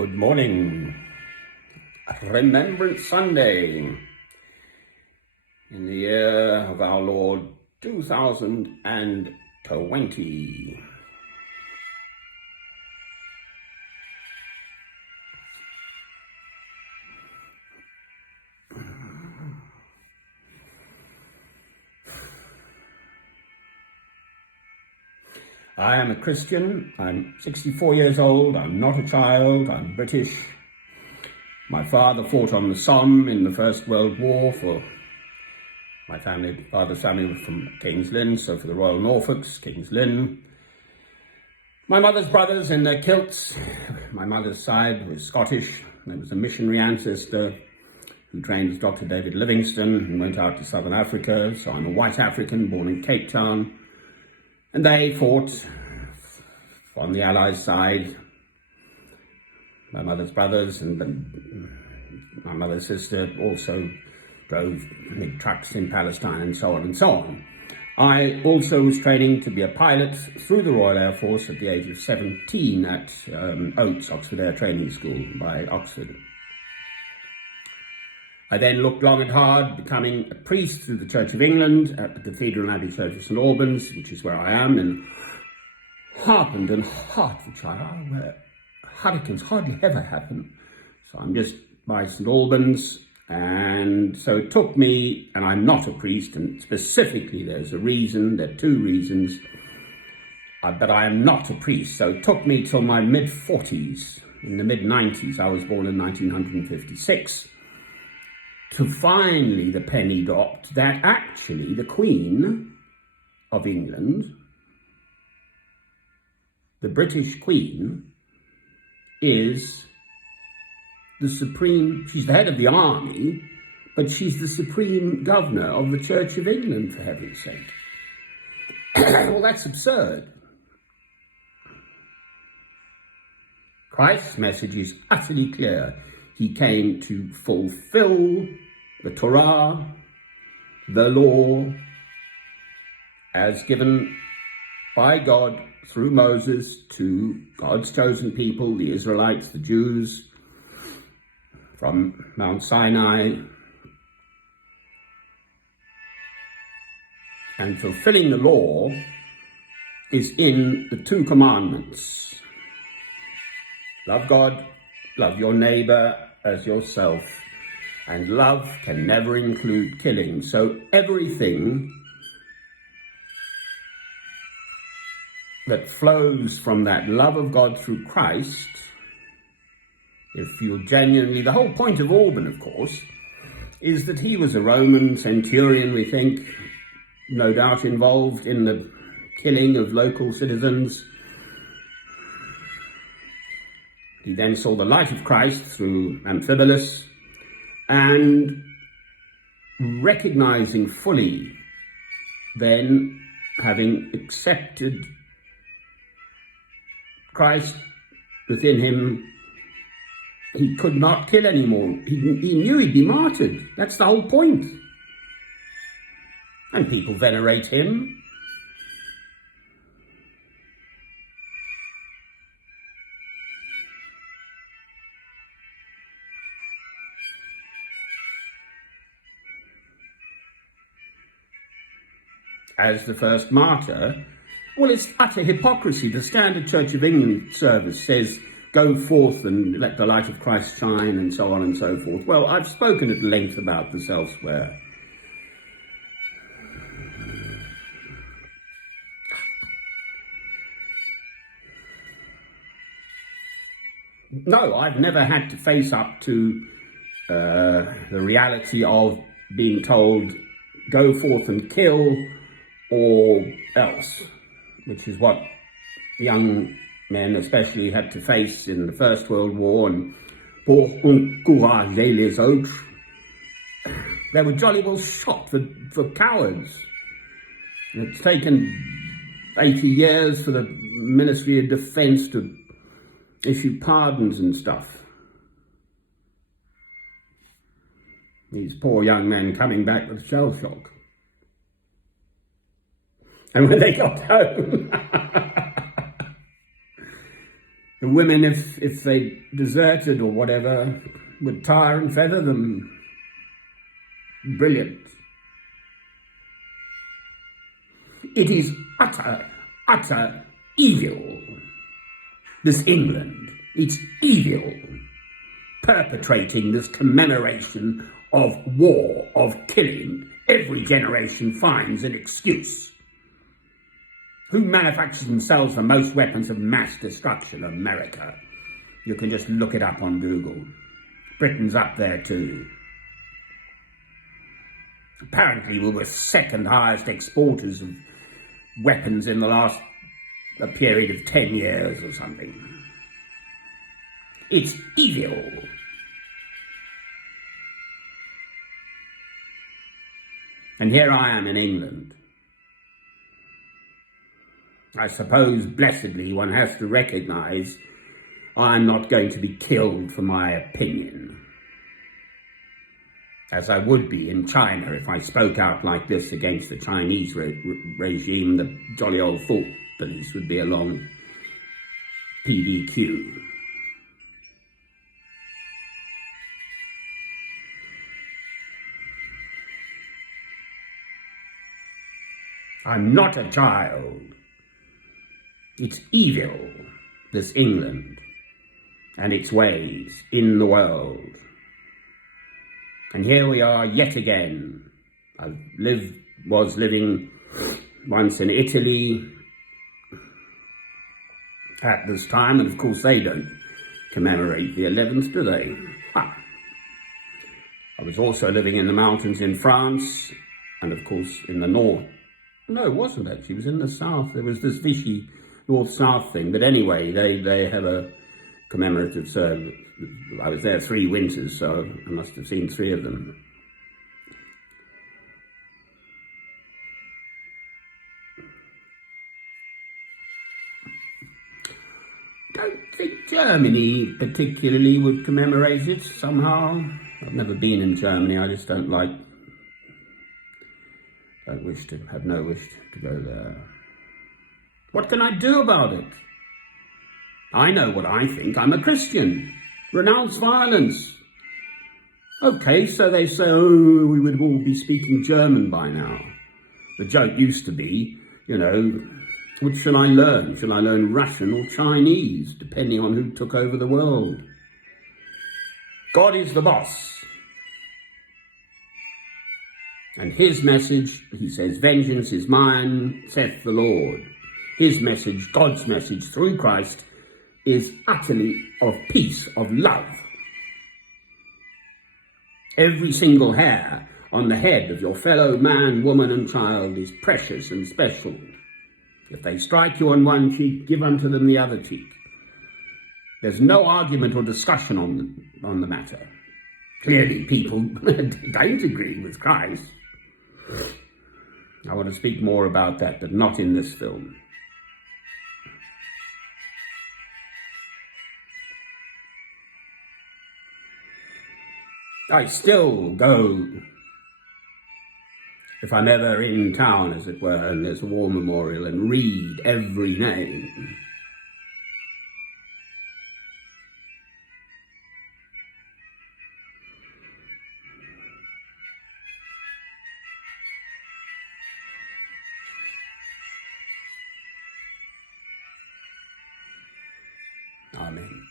Good morning. Remembrance Sunday in the year of our Lord 2020. I am a Christian. I'm 64 years old. I'm not a child. I'm British. My father fought on the Somme in the First World War for my family. Father's family was from King's Lynn, so for the Royal Norfolks, King's Lynn. My mother's brothers in their kilts. My mother's side was Scottish. There was a missionary ancestor who trained as Dr. David Livingstone and went out to Southern Africa. So I'm a white African born in Cape Town. And they fought on the Allies' side. My mother's brothers and my mother's sister also drove big trucks in Palestine and so on and so on. I also was training to be a pilot through the Royal Air Force at the age of 17 at Oates, Oxford Air Training School by Oxford. I then looked long and hard, becoming a priest through the Church of England at the Cathedral and Abbey Church of St Albans, which is where I am, in Harpend and Hertfordshire, where hurricanes hardly ever happen. So I'm just by St Albans, and so it took me, and I'm not a priest, and specifically there are two reasons, but I am not a priest. So it took me till my mid-40s, in the mid-90s, I was born in 1956, to finally the penny dropped that actually the Queen of England, the British Queen, is the supreme, she's the head of the army, but she's the supreme governor of the Church of England, for heaven's sake. Well, that's absurd. Christ's message is utterly clear. He came to fulfill the Torah, the law, as given by God through Moses to God's chosen people, the Israelites, the Jews, from Mount Sinai. And fulfilling the law is in the two commandments. Love God, love your neighbor as yourself, and love can never include killing. So everything that flows from that love of God through Christ, if you genuinely, the whole point of Alban, of course, is that he was a Roman centurion, we think, no doubt involved in the killing of local citizens. He then saw the light of Christ through Amphibolus, and recognizing fully, then having accepted Christ within him, he could not kill anymore. He knew he'd be martyred. That's the whole point. And people venerate him. As the first martyr. Well, it's utter hypocrisy. The standard Church of England service says, go forth and let the light of Christ shine, and so on and so forth. Well, I've spoken at length about this elsewhere. No, I've never had to face up to the reality of being told, go forth and kill, or else, which is what young men especially had to face in the First World War, and pour encourager les autres. They were jolly well shot for cowards. It's taken 80 years for the Ministry of Defence to issue pardons and stuff. These poor young men coming back with shell shock. And when they got home, The women, if they deserted or whatever, would tar and feather them. Brilliant. It is utter, utter evil. This England, it's evil, perpetrating this commemoration of war, of killing. Every generation finds an excuse. Who manufactures and sells the most weapons of mass destruction? America. You can just look it up on Google. Britain's up there too. Apparently we were second highest exporters of weapons in the last a period of 10 years or something. It's evil. And here I am in England. I suppose, blessedly, one has to recognise I'm not going to be killed for my opinion, as I would be in China if I spoke out like this against the Chinese regime. The jolly old thought police would be along PDQ. I'm not a child. It's evil, this England, and its ways in the world. And here we are yet again. I was living once in Italy at this time, and of course they don't commemorate the 11th, do they? I was also living in the mountains in France, and of course in the north. No, it wasn't actually, it was in the south. There was this Vichy north-south thing, but anyway, they have a commemorative service. I was there 3 winters, so I must have seen 3 of them. I don't think Germany particularly would commemorate it somehow. I've never been in Germany, I just have no wish to go there. What can I do about it? I know what I think. I'm a Christian. Renounce violence. Okay, so they say, oh, we would all be speaking German by now. The joke used to be, what shall I learn? Shall I learn Russian or Chinese, depending on who took over the world? God is the boss. And his message, he says, vengeance is mine, saith the Lord. His message, God's message through Christ, is utterly of peace, of love. Every single hair on the head of your fellow man, woman, and child is precious and special. If they strike you on one cheek, give unto them the other cheek. There's no argument or discussion on the matter. Clearly, people don't agree with Christ. I want to speak more about that, but not in this film. I still go, if I'm ever in town, as it were, and there's a war memorial, and read every name. Amen.